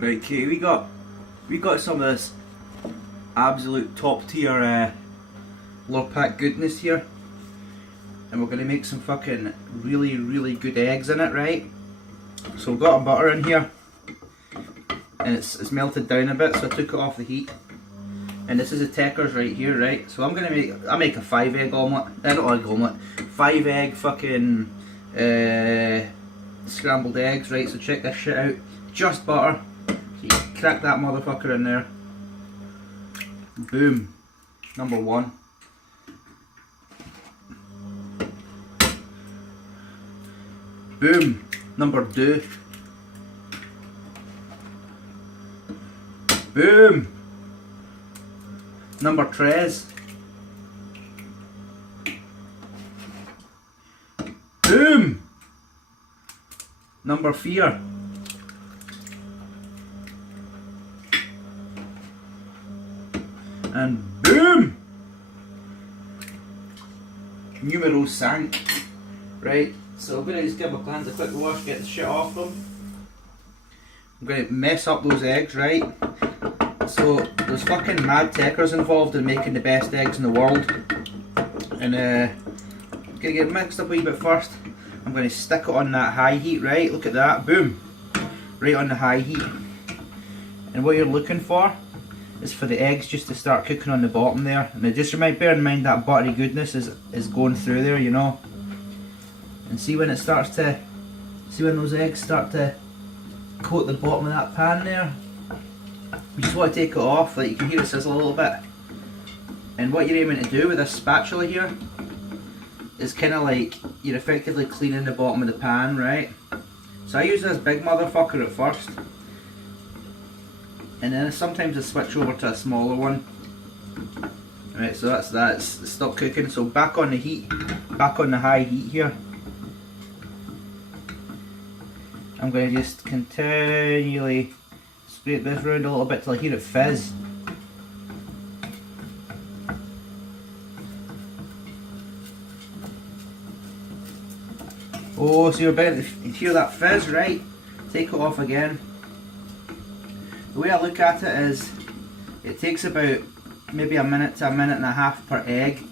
Right, okay, we got some of this absolute top tier Lurpak goodness here, and we're gonna make some fucking really good eggs in it, right? So we've got our butter in here, and it's melted down a bit, so I took it off the heat. And this is the Teckers right here, right? So I make a 5-egg omelette, not egg omelette, 5-egg fucking scrambled eggs, right? So check this shit out. Just butter. So you crack that motherfucker in there. Boom. Number 1. Boom. Number 2. Boom. Number 3. Boom. Number 4. And boom. Numero 5. Right, so I'm going to just give my hands a quick wash, get the shit off them. I'm going to mess up those eggs, right? So there's fucking mad Teckers involved in making the best eggs in the world. And I'm going to get mixed up a wee bit first. I'm going to stick it on that high heat, right? Look at that, boom. Right on the high heat. And what you're looking for is for the eggs just to start cooking on the bottom there. And just bear in mind that buttery goodness is going through there, you know. And see when it starts to, see when those eggs start to coat the bottom of that pan there. You just want to take it off, like you can hear it sizzle a little bit. And what you're aiming to do with this spatula here is kind of like you're effectively cleaning the bottom of the pan, right? So I use this big motherfucker at first, and then sometimes I switch over to a smaller one. Right, so that's that. It's stopped cooking. So back on the heat, back on the high heat here. I'm going to just continually scrape this round a little bit till I hear it fizz. Oh, so you're about to hear that fizz, right? Take it off again. The way I look at it is, it takes about maybe a minute to a minute and a half per egg.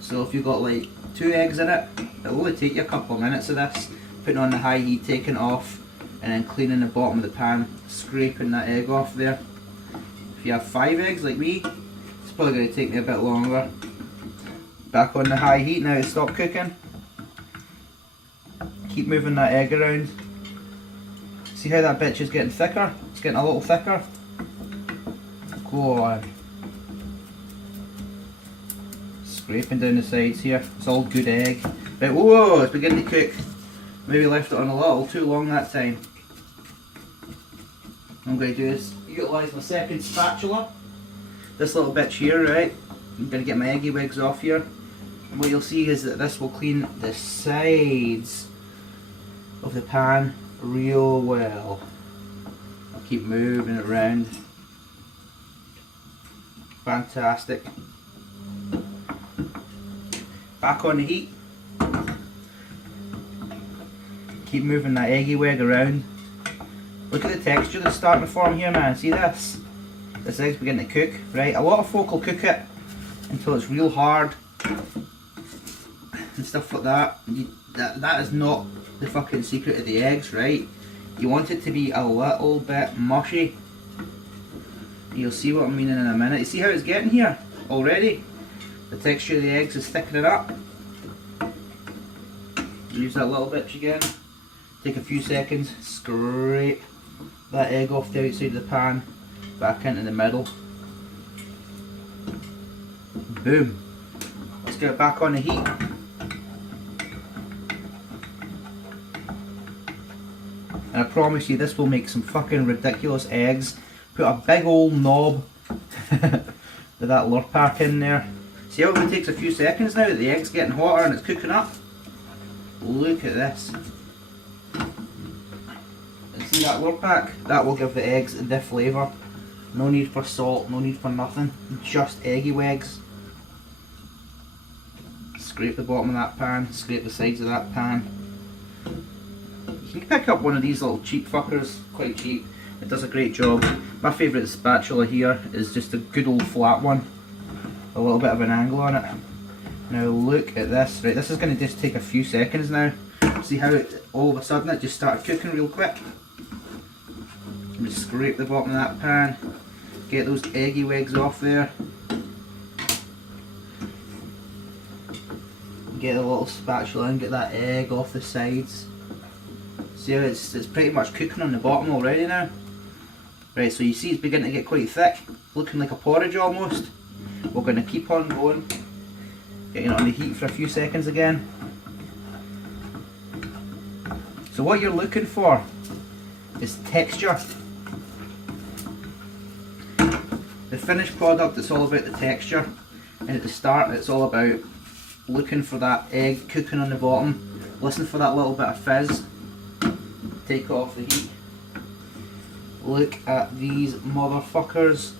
So if you've got like 2 eggs in it, it'll only take you a couple of minutes of this. Putting on the high heat, taking it off, and then cleaning the bottom of the pan, scraping that egg off there. If you have 5 eggs like me, it's probably going to take me a bit longer. Back on the high heat now, it's stopped cooking. Keep moving that egg around. See how that bitch is getting thicker? It's getting a little thicker. Go on. Scraping down the sides here. It's all good egg. But whoa, it's beginning to cook. Maybe left it on a little too long that time. What I'm going to do is utilise my second spatula. This little bitch here, right? I'm going to get my eggy wigs off here. And what you'll see is that this will clean the sides of the pan real well. I'll keep moving it around. Fantastic. Back on the heat. Keep moving that eggy wig around. Look at the texture that's starting to form here, man. See this? This egg's beginning to cook, right? A lot of folk will cook it until it's real hard and stuff like that. That is not the fucking secret of the eggs, right? You want it to be a little bit mushy. You'll see what I'm meaning in a minute. You see how it's getting here already? The texture of the eggs is thickening up. Use that little bitch again. Take a few seconds, scrape that egg off the outside of the pan, back into the middle. Boom. Let's get it back on the heat. And I promise you this will make some fucking ridiculous eggs. Put a big old knob with that Lurpak in there. See how it only takes a few seconds now that the egg's getting hotter and it's cooking up? Look at this. And see that Lurpak? That will give the eggs the flavour. No need for salt, no need for nothing. Just eggy wigs. Scrape the bottom of that pan, scrape the sides of that pan. You can pick up one of these little cheap fuckers, quite cheap. It does a great job. My favourite spatula here is just a good old flat one. A little bit of an angle on it. Now look at this, right, this is going to just take a few seconds now. See how all of a sudden it just started cooking real quick? Just scrape the bottom of that pan, get those eggy wigs off there. Get a little spatula and get that egg off the sides. See how it's pretty much cooking on the bottom already now? Right, so you see it's beginning to get quite thick, looking like a porridge almost. We're going to keep on going, getting it on the heat for a few seconds again. So what you're looking for is texture. The finished product, it's all about the texture, and at the start it's all about looking for that egg cooking on the bottom. Listen for that little bit of fizz. Take off the heat. Look at these motherfuckers.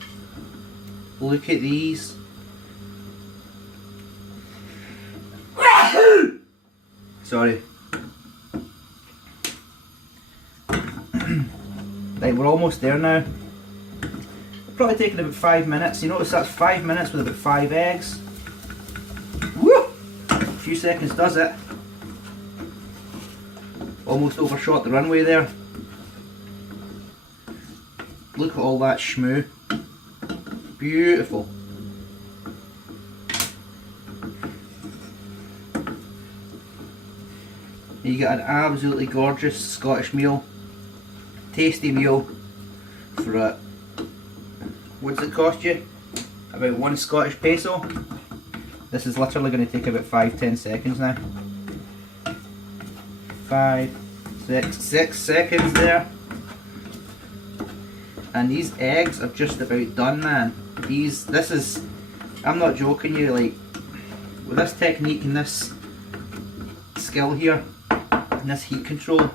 Look at these. Sorry. Right, we're almost there now. Probably taking about 5 minutes. You notice that's 5 minutes with about 5 eggs. Woo! A few seconds does it. Almost overshot the runway there. Look at all that shmoo. Beautiful. You get an absolutely gorgeous Scottish meal. Tasty meal for a, what does it cost you? About 1 Scottish peso. This is literally going to take about 5-10 seconds now. 5, 6 seconds there. And these eggs are just about done, man. This is, I'm not joking you, like, with this technique and this skill here, and this heat control,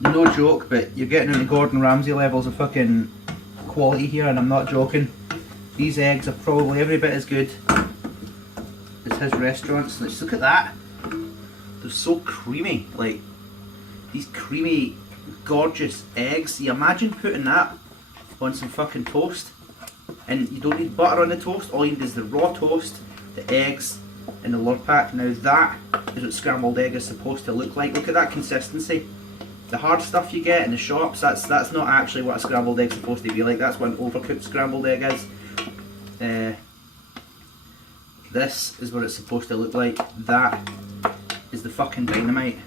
no joke, but you're getting into Gordon Ramsay levels of fucking quality here, and I'm not joking. These eggs are probably every bit as good as his restaurants. Let's look at that. They're so creamy, like these creamy, gorgeous eggs. You imagine putting that on some fucking toast, and you don't need butter on the toast. All you need is the raw toast, the eggs, and the Lord Pack. Now that is what scrambled egg is supposed to look like. Look at that consistency. The hard stuff you get in the shops, that's not actually what a scrambled egg is supposed to be like. That's what an overcooked scrambled egg is. This is what it's supposed to look like. That is the fucking dynamite.